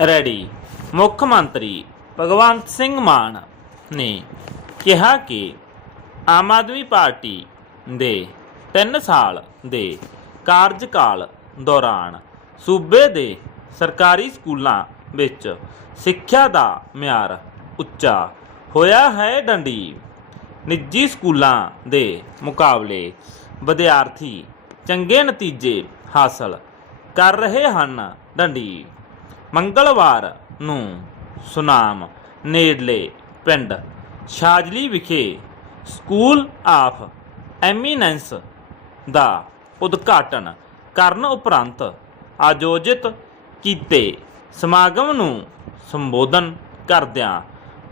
Ready. ਮੁੱਖ ਮੰਤਰੀ ਭਗਵੰਤ ਸਿੰਘ ਮਾਨ ਨੇ ਕਿਹਾ ਕਿ ਆਮ ਆਦਮੀ ਪਾਰਟੀ ਦੇ 3 ਸਾਲ ਦੇ ਕਾਰਜਕਾਲ ਦੌਰਾਨ ਸੂਬੇ ਦੇ ਸਰਕਾਰੀ ਸਕੂਲਾਂ ਵਿੱਚ ਸਿੱਖਿਆ ਦਾ ਮਿਆਰ ਉੱਚਾ ਹੋਇਆ ਹੈ ਡੰਡੀ। ਨਿੱਜੀ ਸਕੂਲਾਂ ਦੇ ਮੁਕਾਬਲੇ ਵਿਦਿਆਰਥੀ ਚੰਗੇ ਨਤੀਜੇ ਹਾਸਲ ਕਰ ਰਹੇ ਹਨ ਡੰਡੀ। ਮੰਗਲਵਾਰ ਨੂੰ ਸੁਨਾਮ ਨੇੜਲੇ ਪਿੰਡ ਸ਼ਾਜਲੀ ਵਿਖੇ ਸਕੂਲ ਆਫ ਐਮੀਨੈਂਸ ਦਾ ਉਦਘਾਟਨ ਕਰਨ ਉਪਰੰਤ ਆਯੋਜਿਤ ਕੀਤੇ ਸਮਾਗਮ ਨੂੰ ਸੰਬੋਧਨ ਕਰਦਿਆਂ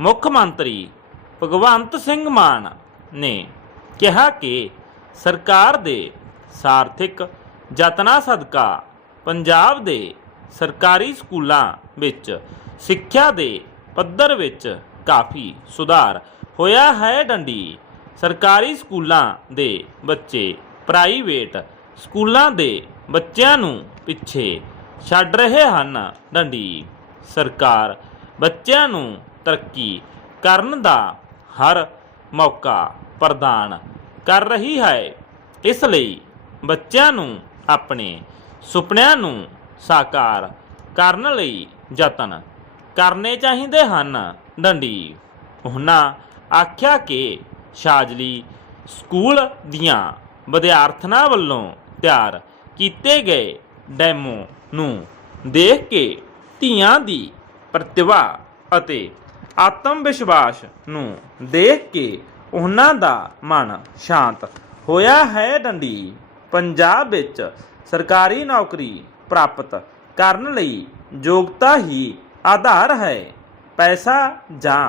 ਮੁੱਖ ਮੰਤਰੀ ਭਗਵੰਤ ਸਿੰਘ ਮਾਨ ਨੇ ਕਿਹਾ ਕਿ ਸਰਕਾਰ ਦੇ ਸਾਰਥਿਕ ਯਤਨਾਂ ਸਦਕਾ ਪੰਜਾਬ ਦੇ ਸਰਕਾਰੀ ਸਕੂਲਾਂ ਵਿੱਚ ਸਿੱਖਿਆ ਦੇ ਪੱਧਰ ਵਿੱਚ ਕਾਫੀ ਸੁਧਾਰ ਹੋਇਆ ਹੈ ਡੰਡੀ। ਸਰਕਾਰੀ ਸਕੂਲਾਂ ਦੇ ਬੱਚੇ ਪ੍ਰਾਈਵੇਟ ਸਕੂਲਾਂ ਦੇ ਬੱਚਿਆਂ ਨੂੰ ਪਿੱਛੇ ਛੱਡ ਰਹੇ ਹਨ ਡੰਡੀ। ਸਰਕਾਰ ਬੱਚਿਆਂ ਨੂੰ ਤਰੱਕੀ ਕਰਨ ਦਾ ਹਰ ਮੌਕਾ ਪ੍ਰਦਾਨ ਕਰ ਰਹੀ ਹੈ। ਇਸ ਲਈ ਬੱਚਿਆਂ ਨੂੰ ਆਪਣੇ ਸੁਪਨਿਆਂ ਨੂੰ ਸਾਕਾਰ ਕਰਨ ਲਈ ਯਤਨ ਕਰਨੇ ਚਾਹੀਦੇ ਹਨ। ਡੰਡੀ, ਉਹਨਾਂ ਆਖਿਆ ਕਿ ਸ਼ਾਜਲੀ ਸਕੂਲ ਦੀਆਂ ਵਿਦਿਆਰਥਣਾਂ ਵੱਲੋਂ ਤਿਆਰ ਕੀਤੇ ਗਏ ਡੈਮੋ ਨੂੰ ਦੇਖ ਕੇ ਧੀਆਂ ਦੀ ਪ੍ਰਤਿਭਾ ਅਤੇ ਆਤਮ ਵਿਸ਼ਵਾਸ ਨੂੰ ਦੇਖ ਕੇ ਉਹਨਾਂ ਦਾ ਮਨ ਸ਼ਾਂਤ ਹੋਇਆ ਹੈ। ਡੰਡੀ, ਪੰਜਾਬ ਵਿੱਚ ਸਰਕਾਰੀ ਨੌਕਰੀ ਪ੍ਰਾਪਤ ਕਰਨ ਲਈ ਯੋਗਤਾ ਹੀ ਆਧਾਰ ਹੈ। ਪੈਸਾ ਜਾਂ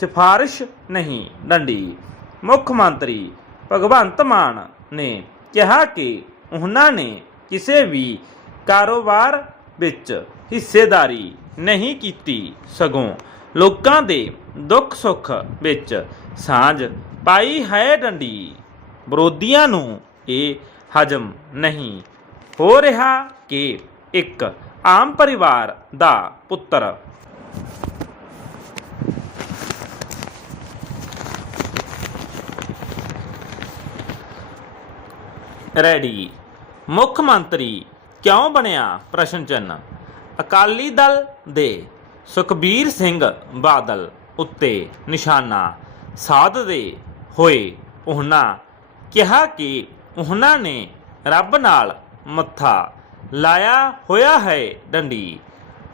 ਸਿਫਾਰਿਸ਼ ਨਹੀਂ, ਡੰਡੀ। ਮੁੱਖ ਮੰਤਰੀ ਭਗਵੰਤ ਮਾਨ ਨੇ ਕਿਹਾ ਕਿ ਉਹਨਾਂ ਨੇ ਕਿਸੇ ਵੀ ਕਾਰੋਬਾਰ ਵਿੱਚ ਹਿੱਸੇਦਾਰੀ ਨਹੀਂ ਕੀਤੀ ਸਗੋਂ ਲੋਕਾਂ ਦੇ ਦੁੱਖ ਸੁੱਖ ਵਿੱਚ ਸਾਂਝ ਪਾਈ ਹੈ, ਡੰਡੀ। ਵਿਰੋਧੀਆਂ ਨੂੰ ਇਹ ਹਜਮ ਨਹੀਂ ਹੋ ਰਿਹਾ ਕਿ ਇੱਕ ਆਮ ਪਰਿਵਾਰ ਦਾ ਪੁੱਤਰ ਰੈਡੀ। ਮੁੱਖ ਮੰਤਰੀ ਕਿਉਂ ਬਣਿਆ ਪ੍ਰਸ਼ਨ ਚਿੰਨ੍ਹ? ਅਕਾਲੀ ਦਲ ਦੇ ਸੁਖਬੀਰ ਸਿੰਘ ਬਾਦਲ ਉੱਤੇ ਨਿਸ਼ਾਨਾ ਸਾਧਦੇ ਹੋਏ। ਉਹਨਾਂ ਕਿਹਾ ਕਿ ਉਹਨਾਂ ਨੇ ਰੱਬ ਨਾਲ ਮੱਥਾ ਲਾਇਆ ਹੋਇਆ ਹੈ ਡੰਡੀ।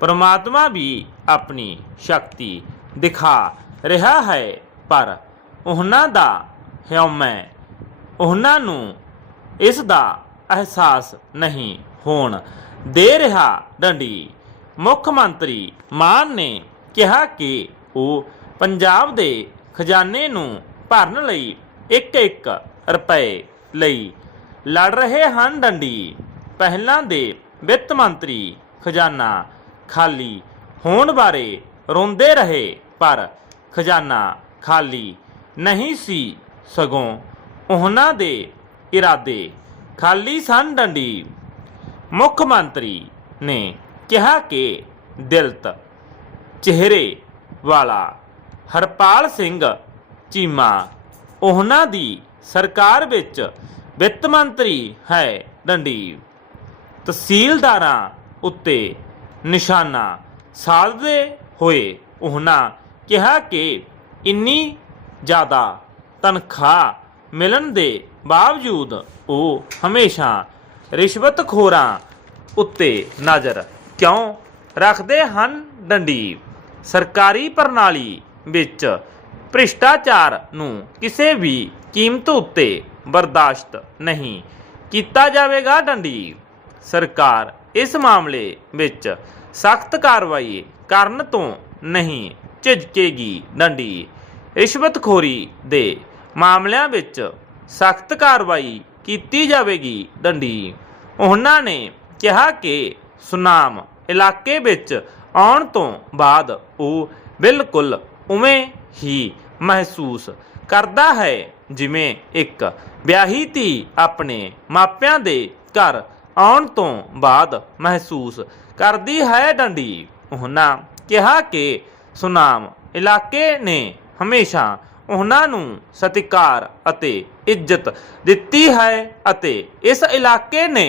ਪਰਮਾਤਮਾ ਵੀ ਆਪਣੀ ਸ਼ਕਤੀ ਦਿਖਾ ਰਿਹਾ ਹੈ, ਪਰ ਉਹਨਾਂ ਦਾ ਹਿਉਮੈ, ਉਹਨਾਂ ਨੂੰ ਇਸ ਦਾ ਅਹਿਸਾਸ ਨਹੀਂ ਹੋਣ ਦੇ ਰਿਹਾ ਡੰਡੀ। ਮੁੱਖ ਮੰਤਰੀ ਮਾਨ ਨੇ ਕਿਹਾ ਕਿ ਉਹ ਪੰਜਾਬ ਦੇ ਖਜ਼ਾਨੇ ਨੂੰ ਭਰਨ ਲਈ ਇੱਕ ਇੱਕ ਰੁਪਏ ਲਈ ਲੜ ਰਹੇ ਹਨ ਡੰਡੀ। ਪਹਿਲਾਂ ਦੇ ਵਿੱਤ ਮੰਤਰੀ ਖਜ਼ਾਨਾ ਖਾਲੀ ਹੋਣ ਬਾਰੇ ਰੋਂਦੇ ਰਹੇ, ਪਰ ਖਜ਼ਾਨਾ ਖਾਲੀ ਨਹੀਂ ਸੀ ਸਗੋਂ ਉਹਨਾਂ ਦੇ ਇਰਾਦੇ ਖਾਲੀ ਸਨ ਡੰਡੀ। ਮੁੱਖ ਮੰਤਰੀ ਨੇ ਕਿਹਾ ਕਿ ਦਿਲਤ ਚਿਹਰੇ ਵਾਲਾ ਹਰਪਾਲ ਸਿੰਘ ਚੀਮਾ ਉਹਨਾਂ ਦੀ ਸਰਕਾਰ ਵਿੱਚ ਵਿੱਤ ਮੰਤਰੀ ਹੈ ਡੰਡੀ ਤਹਿਸੀਲਦਾਰਾਂ ਉੱਤੇ ਨਿਸ਼ਾਨਾ ਸਾਧਦੇ ਹੋਏ ਉਹਨਾਂ ਕਿਹਾ ਕਿ ਇੰਨੀ ਜ਼ਿਆਦਾ ਤਨਖਾਹ ਮਿਲਣ ਦੇ ਬਾਵਜੂਦ ਉਹ ਹਮੇਸ਼ਾ ਰਿਸ਼ਵਤਖੋਰਾਂ ਉੱਤੇ ਨਜ਼ਰ ਕਿਉਂ ਰੱਖਦੇ ਹਨ ਡੰਡੀ ਸਰਕਾਰੀ ਪ੍ਰਣਾਲੀ ਵਿੱਚ ਭ੍ਰਿਸ਼ਟਾਚਾਰ ਨੂੰ ਕਿਸੇ ਵੀ ਕੀਮਤ ਉੱਤੇ ਬਰਦਾਸ਼ਤ ਨਹੀਂ ਕੀਤਾ ਜਾਵੇਗਾ ਡੰਡੀ। ਸਰਕਾਰ ਇਸ ਮਾਮਲੇ ਵਿੱਚ ਸਖਤ ਕਾਰਵਾਈ ਕਰਨ ਤੋਂ ਨਹੀਂ ਝਿਜਕੇਗੀ ਡੰਡੀ। ਰਿਸ਼ਵਤਖੋਰੀ ਦੇ ਮਾਮਲਿਆਂ ਵਿੱਚ ਸਖਤ ਕਾਰਵਾਈ ਕੀਤੀ ਜਾਵੇਗੀ ਡੰਡੀ। ਉਹਨਾਂ ਨੇ ਕਿਹਾ ਕਿ ਸੁਨਾਮ ਇਲਾਕੇ ਵਿੱਚ ਆਉਣ ਤੋਂ ਬਾਅਦ ਉਹ ਬਿਲਕੁਲ ਉਵੇਂ ਹੀ ਮਹਿਸੂਸ ਕਰਦਾ ਹੈ, ਜਿਵੇਂ ਇੱਕ ਵਿਆਹੀ ਧੀ ਆਪਣੇ ਮਾਪਿਆਂ ਦੇ ਘਰ ਆਉਣ ਤੋਂ ਬਾਅਦ ਮਹਿਸੂਸ ਕਰਦੀ ਹੈ ਡੰਡੀ ਉਹਨਾਂ ਕਿਹਾ ਕਿ ਸੁਨਾਮ ਇਲਾਕੇ ਨੇ ਹਮੇਸ਼ਾ ਉਹਨਾਂ ਨੂੰ ਸਤਿਕਾਰ ਅਤੇ ਇੱਜ਼ਤ ਦਿੱਤੀ ਹੈ ਅਤੇ ਇਸ ਇਲਾਕੇ ਨੇ